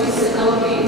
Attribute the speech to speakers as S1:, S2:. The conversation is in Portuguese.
S1: solicitando